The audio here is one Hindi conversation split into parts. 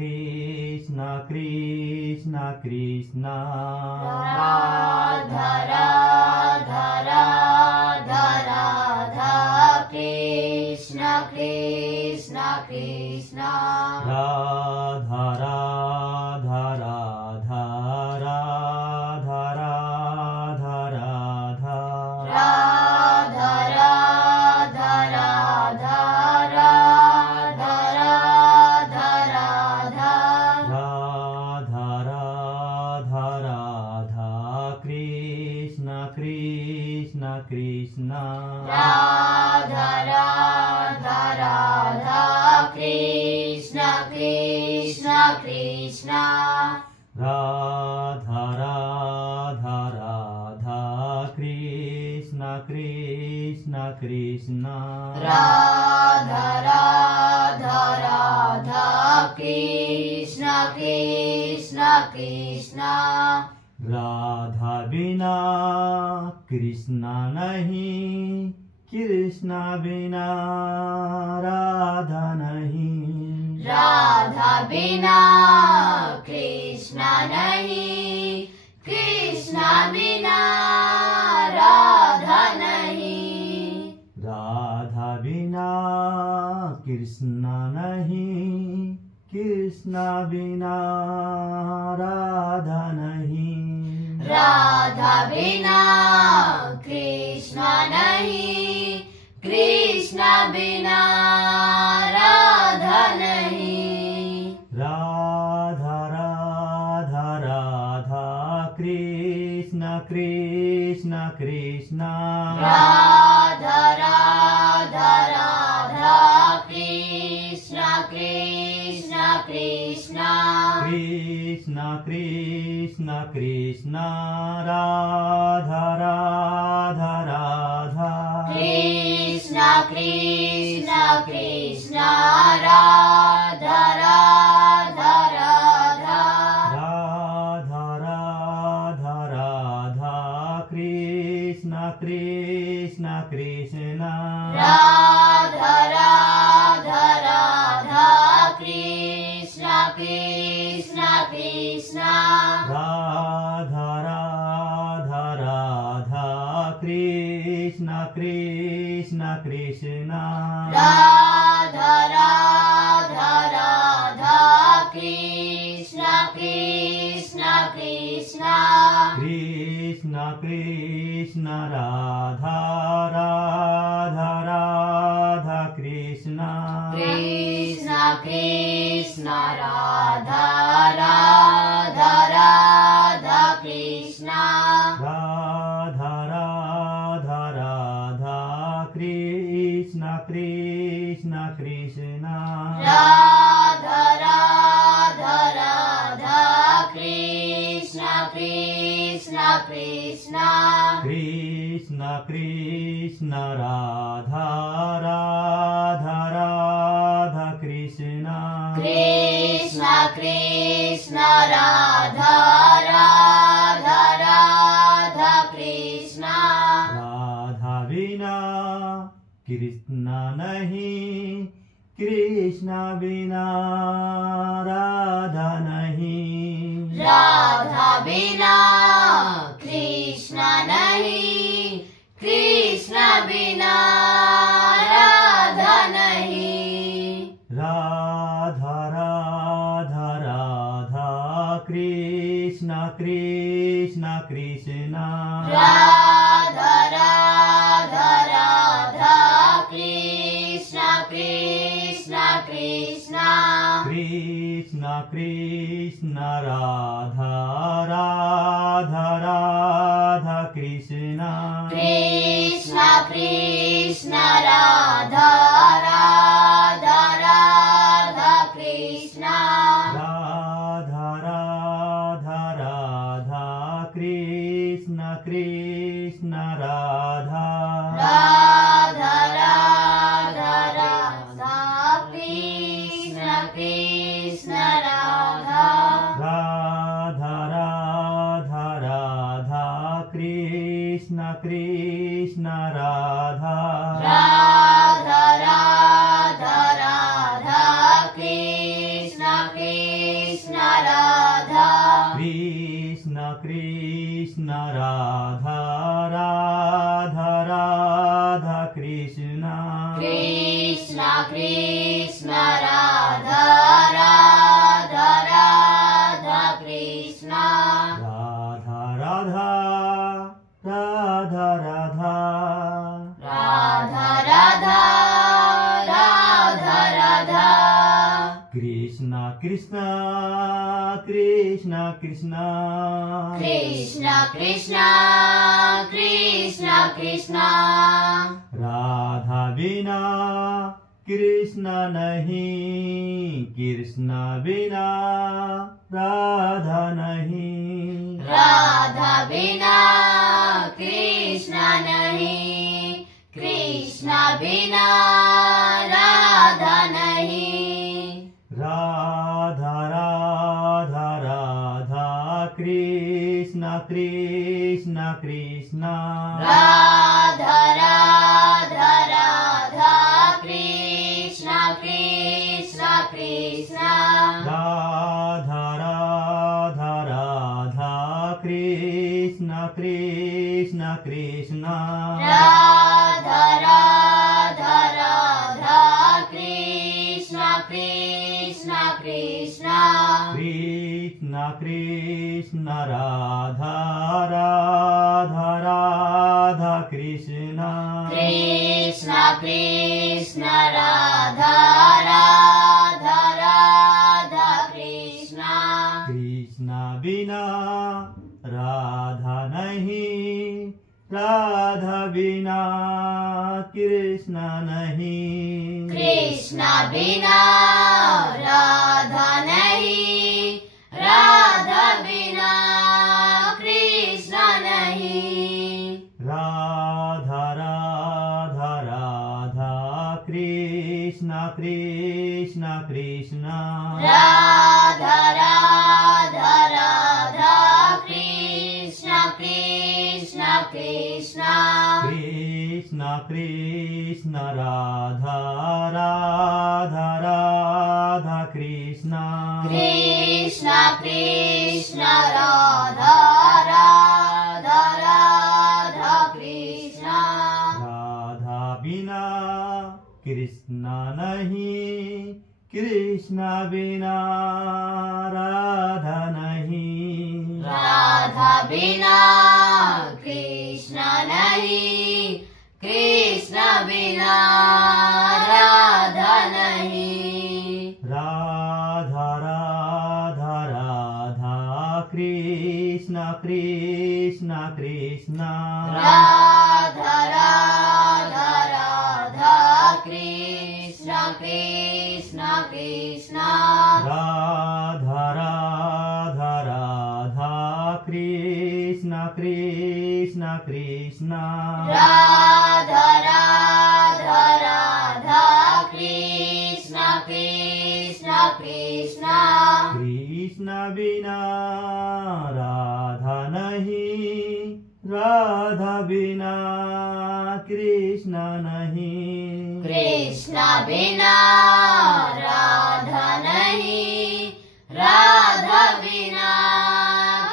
Krishna Krishna Krishna Radha Radha Radha Radha Krishna Krishna Krishna Radha Radha Radha Radha Radha Radha Radha Radha Radha Radha Radha Radha Radha Radha Radha Krishna Krishna Krishna Radha Radha Radha Krishna Krishna Krishna Radha Radha Radha Krishna Krishna Krishna Radha Radha Radha Krishna Krishna Krishna Radha बिना कृष्णा नहीं कृष्णा बिना राधा नहीं राधा बिना कृष्णा नहीं कृष्णा बिना राधा नहीं राधा बिना कृष्णा नहीं कृष्णा बिना राधा नहीं राधा बिना कृष्णा नहीं कृष्णा बिना राधा नहीं राधा राधा राधा कृष्ण कृष्ण कृष्ण राधा राधा राधा कृष्णा कृष्णा कृष्णा कृष्ण कृष्ण कृष्ण राधा राधा राधा कृष्णा कृष्णा कृष्णा राधा राधा राधा राधा राधा राधा कृष्ण कृष्ण कृष्ण राधा राधा राधा कृष्णा कृष्णा कृष्णा राधा राधा राधा कृष्ण कृष्ण कृष्ण राधा राधा राधा कृष्णा कृष्णा कृष्णा कृष्ण कृष्ण राधा राधा राधा कृष्ण कृष्णा कृष्णा राधा राधा राधा कृष्णा राधा राधा राधा कृष्ण कृष्ण कृष्ण राधा राधा राधा कृष्णा कृष्णा कृष्णा कृष्ण कृष्ण राधा राधा राधा कृष्ण कृष्णा कृष्णा राधा राधा राधा कृष्णा राधा बिना कृष्ण नहीं कृष्ण बिना राधा नहीं राधा बिना कृष्णा नहीं कृष्णा बिना राधा नहीं राधा राधा राधा कृष्ण कृष्ण कृष्ण राधा राधा राधा कृष्णा कृष्णा कृष्णा कृष्ण कृष्ण राधा राधा राधा कृष्ण कृष्णा कृष्णा राधा राधा राधा कृष्णा राधा राधा राधा कृष्ण कृष्ण राधा राधा राधा राधा कृष्णा कृष्णा राधा राधा राधा राधा कृष्ण कृष्ण राधा राधा राधा राधा कृष्णा कृष्णा कृष्ण राधा राधा राधा कृष्ण कृष्ण कृष्ण राधा राधा राधा कृष्ण राधा राधा राधा राधा राधा राधा राधा राधा कृष्ण कृष्ण कृष्ण कृष्ण कृष्ण कृष्ण कृष्ण कृष्ण राधा बिना कृष्ण नहीं कृष्ण बिना राधा नहीं राधा बिना कृष्ण नहीं कृष्ण बिना राधा नहीं राधा राधा राधा कृष्ण कृष्ण कृष्ण राधा राधा राधा कृष्ण कृष्ण कृष्ण राधा राधा राधा कृष्ण कृष्ण कृष्ण राधा राधा राधा कृष्ण कृष्ण कृष्ण कृष्ण कृष्ण राधा राधा राधा कृष्ण कृष्ण कृष्ण राधा राधा राधा कृष्ण कृष्ण बिना राधा नहीं राधा बिना कृष्ण नहीं कृष्ण बिना राधा नहीं राधा बिना कृष्ण नहीं राधा राधा राधा कृष्ण कृष्ण कृष्ण राधा राधा राधा कृष्ण कृष्ण कृष्ण कृष्ण कृष्ण राधा राधा राधा कृष्ण कृष्ण कृष्ण राधा राधा राधा कृष्ण राधा बिना कृष्ण नहीं कृष्ण बिना राधा नहीं राधा बिना कृष्ण नहीं कृष्ण बिना राधा नहीं राधा राधा राधा कृष्ण कृष्ण कृष्ण राधा राधा राधा कृष्ण कृष्ण कृष्ण राधा राधा राधा कृष्ण कृष्ण कृष्ण राधा राधा राधा कृष्ण कृष्ण कृष्ण कृष्ण बिना राधा नहीं राधा बिना कृष्ण नहीं कृष्ण बिना राधा नहीं राधा बिना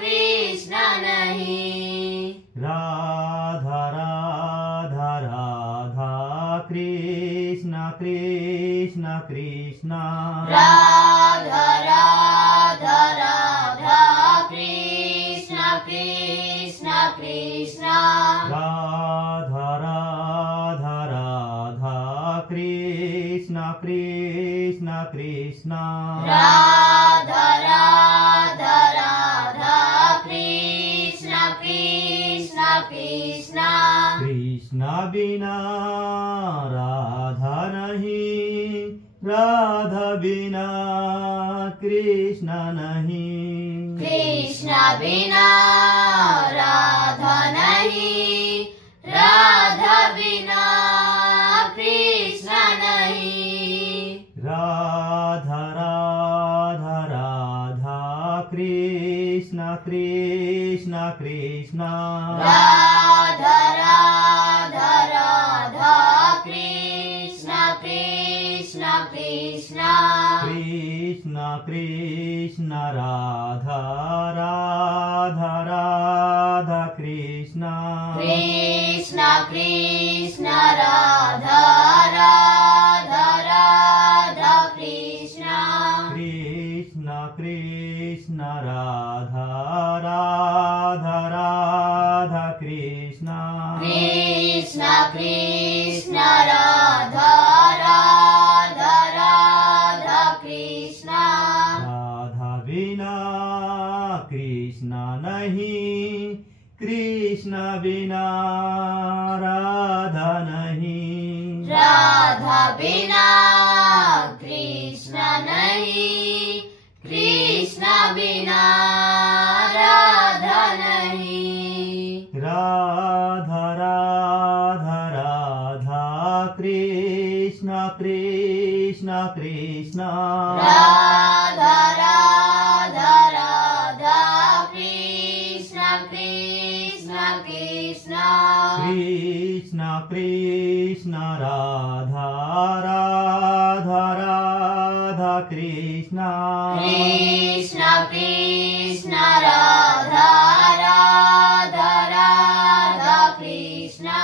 कृष्ण नहीं राधा राधा राधा कृष्ण कृष्ण कृष्ण राधा राधा राधा कृष्ण कृष्ण कृष्ण राधा राधा राधा कृष्ण कृष्ण कृष्ण राधा राधा राधा कृष्ण कृष्ण कृष्ण कृष्ण बिना राधा नहीं राधा बिना कृष्ण नहीं कृष्ण बिना राधा नहीं राधा बिना कृष्ण नहीं Radha Radha Radha Krishna Krishna Krishna Radha Radha Radha Krishna Krishna Krishna Krishna Krishna Radha Radha Krishna Krishna Krishna Radha Radha Radha Krishna Krishna Krishna Radha Radha Radha Krishna Radha Vina Krishna nahi Krishna Vina Radha nahi Radha Bina Krishna nahi Krishna Bina Radha nahi Radha Radha Radha Krishna Krishna Krishna Radha Radha Radha Krishna Krishna Krishna Krishna Krishna Radha Radha Radha Krishna Krishna Krishna Radha Radha Radha Krishna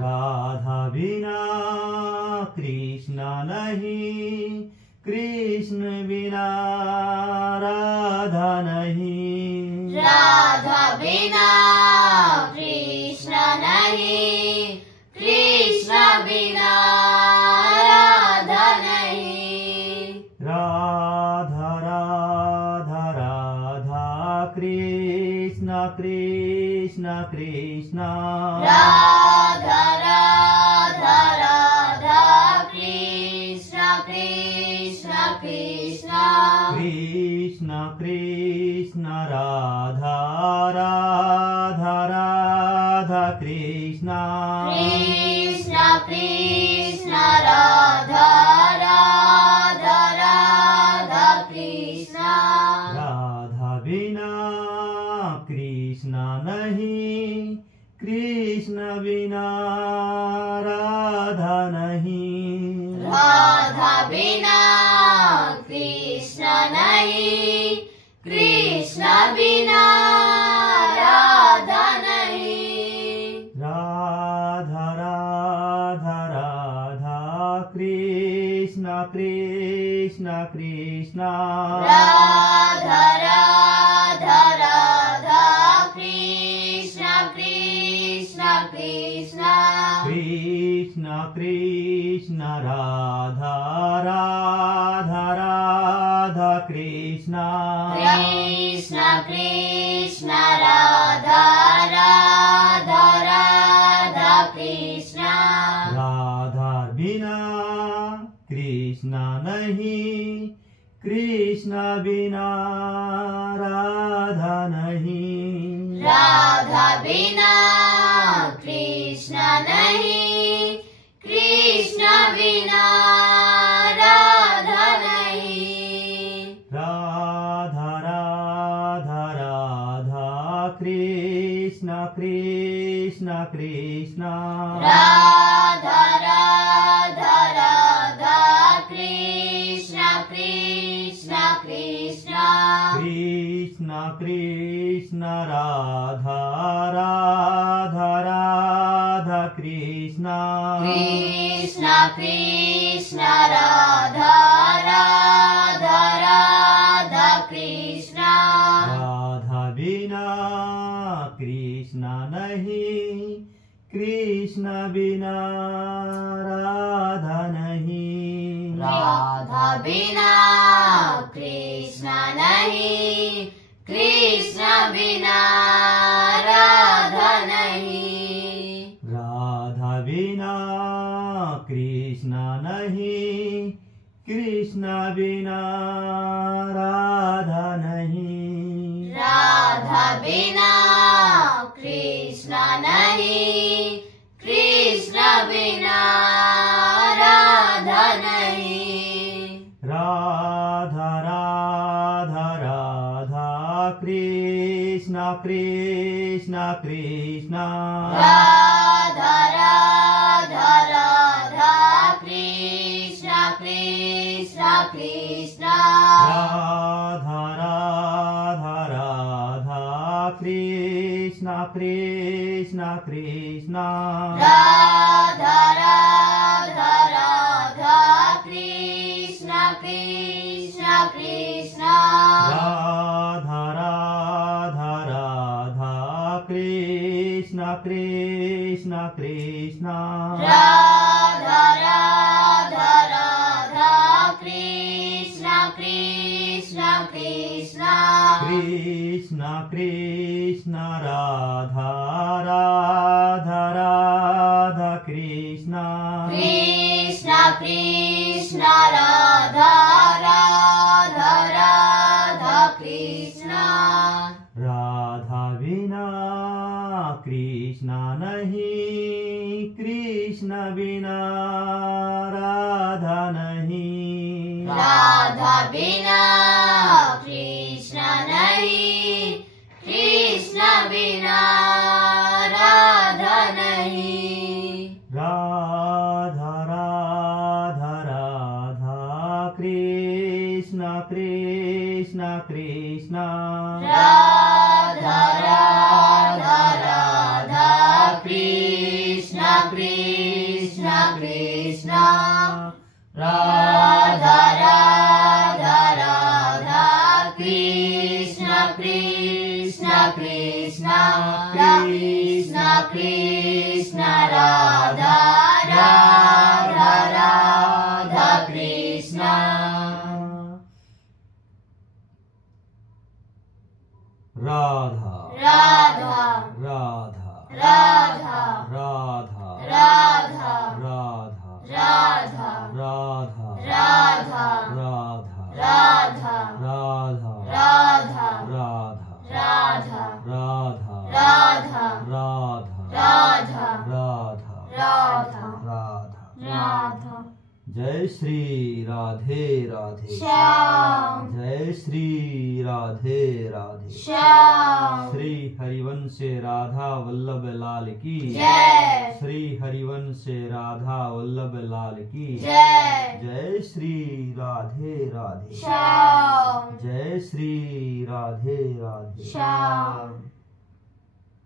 Radha Vina Krishna nahi Krishna Vina Radha nahi Radha Bina Krishna nahi Krishna Bina Radha nahi Radha Radha Radha Krishna Krishna Krishna Radha Radha Radha Krishna Krishna Krishna Krishna Krishna Radha Radha Radha Krishna Krishna Krishna Radha Radha Radha Krishna Radha Vina Krishna nahi Krishna Vina Radha nahi Radha Bina Krishna nahi Krishna Bina Radha nahi Radha Radha Radha Krishna Krishna Krishna Radha Radha Radha Krishna Krishna Krishna Krishna Krishna Radha Radha Radha Krishna Krishna Krishna Radha Radha Radha Krishna Radha Bina Krishna nahi Krishna Bina Radha nahi Radha Bina Krishna nahi Krishna Bina Radha nahi Radha Radha Radha Krishna Krishna Krishna Radha Radha Radha Krishna Krishna Krishna Krishna Krishna Radha Radha Radha Krishna Krishna Krishna Radha Radha Radha Krishna Radha Bina Krishna nahi Krishna Bina Radha nahi Radha Bina Krishna nahi Krishna Bina Radha nahi Radha Bina Krishna nahi Krishna Bina Radha nahi Radha Bina Krishna nahi Krishna Bina Radha nahi Radha Radha Radha Krishna Krishna Krishna Radha Radha Radha Krishna Krishna Krishna Radha Radha Radha Krishna Krishna Krishna Radha Radha Radha Krishna Krishna Krishna Krishna Radha Radha Radha Krishna Krishna Krishna Radha Radha Radha Krishna Krishna Krishna Krishna Krishna Radha Radha Radha Krishna Krishna Krishna Radha Radha Radha Krishna Radha बिना कृष्ण नहीं कृष्ण बिना राधा नहीं Radha Bina Krishna nahi Krishna Bina Radha nahi Radha Radha Radha Krishna Krishna Krishna Radha Radha Radha Krishna Krishna Krishna Radha Radha Radha Krishna Krishna Krishna Krishna Krishna Radha Radha Radha Krishna Radha Radha Radha Radha Radha Radha Radha Radha Radha Radha Radha Radha Radha Radha Radha Radha Radha Radha Radha Radha Radha Radha Radha Radha जय श्री राधे राधे Shyam जय श्री राधे राधे Shyam श्री हरिवंश राधा वल्लभ लाल की Jai श्री हरिवंश राधा वल्लभ लाल की Jai जय श्री राधे राधे Shyam जय श्री राधे राधे Shyam